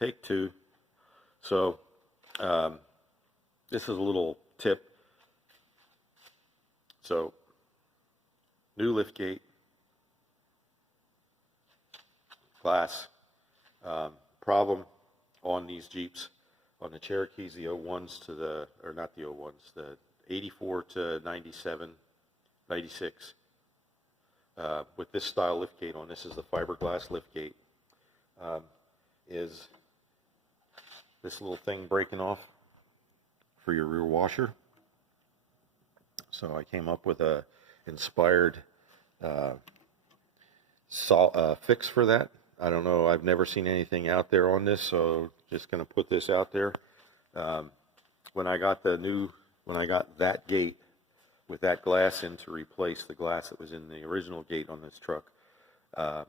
Take two. So this is a little tip. So new lift gate, glass. Problem on these Jeeps, on the Cherokees, the 01s to the, or not the 01s, the 84 to 97, 96, with this style lift gate on, this is the fiberglass lift gate, is this little thing breaking off for your rear washer. So I came up with a inspired fix for that. I don't know, I've never seen anything out there on this, so just going to put this out there. When I got that gate with that glass in to replace the glass that was in the original gate on this truck, that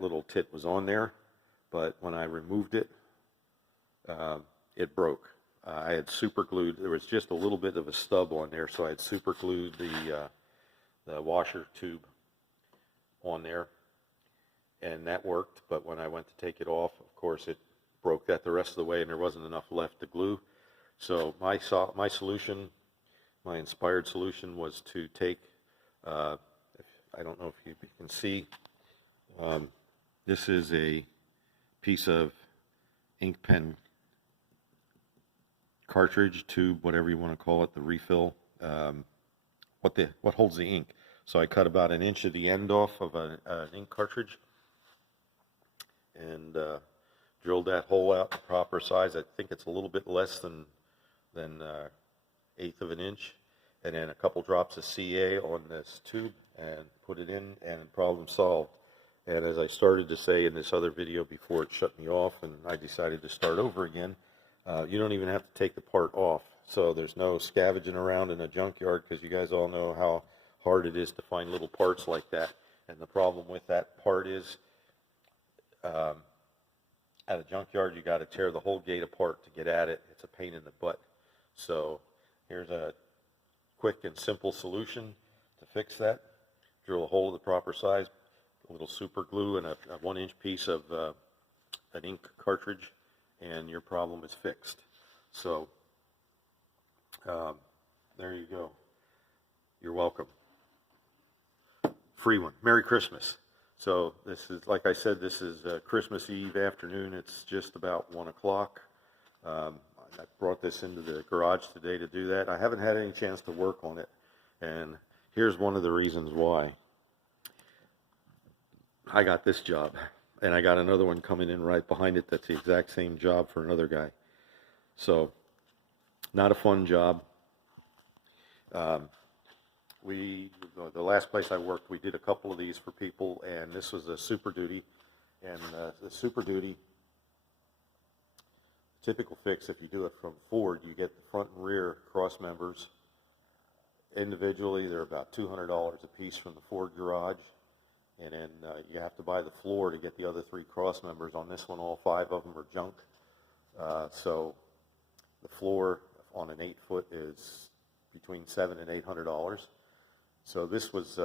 little tit was on there, but when I removed it, it broke. I had super glued, there was just a little bit of a stub on there, so I had super glued the washer tube on there, and that worked. But when I went to take it off, of course it broke that the rest of the way, and there wasn't enough left to glue. So my solution, my inspired solution, was to take, I don't know if you can see, this is a piece of ink pen cartridge, tube, whatever you want to call it, the refill, what holds the ink. So I cut about an inch of the end off of an ink cartridge and drilled that hole out the proper size. I think it's a little bit less than eighth of an inch, and then a couple drops of CA on this tube and put it in, and problem solved. And as I started to say in this other video before it shut me off and I decided to start over again, you don't even have to take the part off. So there's no scavenging around in a junkyard, because you guys all know how hard it is to find little parts like that. And the problem with that part is, at a junkyard, you got to tear the whole gate apart to get at it. It's a pain in the butt. So here's a quick and simple solution to fix that. Drill a hole of the proper size, a little super glue, and a 1-inch piece of an ink cartridge, and your problem is fixed. So there you go. You're welcome. Free one. Merry Christmas. So this is, like I said, this is Christmas Eve afternoon. It's just about 1 o'clock. I brought this into the garage today to do that. I haven't had any chance to work on it, and here's one of the reasons why. I got this job, and I got another one coming in right behind it that's the exact same job for another guy. So, not a fun job. The last place I worked, we did a couple of these for people, and this was a Super Duty. And the Super Duty, typical fix, if you do it from Ford, you get the front and rear cross members individually. They're about $200 a piece from the Ford garage. And then you have to buy the floor to get the other 3 cross members. On this one, all 5 of them are junk. So the floor on an 8-foot is between $700 and $800. So this was,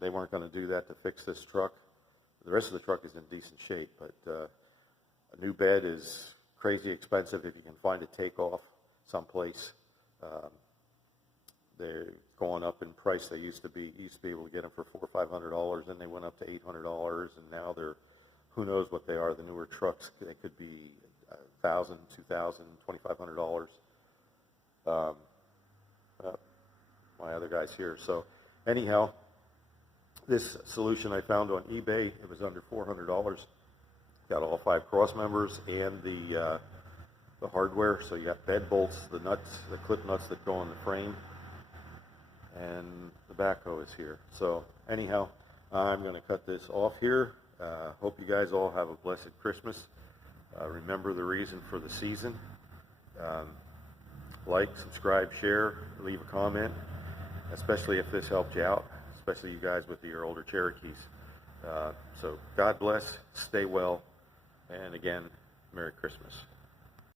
they weren't going to do that to fix this truck. The rest of the truck is in decent shape, but a new bed is crazy expensive if you can find a takeoff someplace. They're going up in price. They used to be able to get them for $400 or $500, then they went up to $800, and now they're, who knows what they are. The newer trucks, they could be $1,000, $2,000, $2,500. My other guys here. So anyhow, this solution I found on eBay, it was under $400. Got all 5 cross members and the hardware. So you got bed bolts, the nuts, the clip nuts that go on the frame, and the backhoe is here. So anyhow, I'm going to cut this off here. Hope you guys all have a blessed Christmas. Remember the reason for the season. Like, subscribe, share, leave a comment, especially if this helped you out, especially you guys with your older Cherokees. So God bless, stay well, and again, Merry Christmas.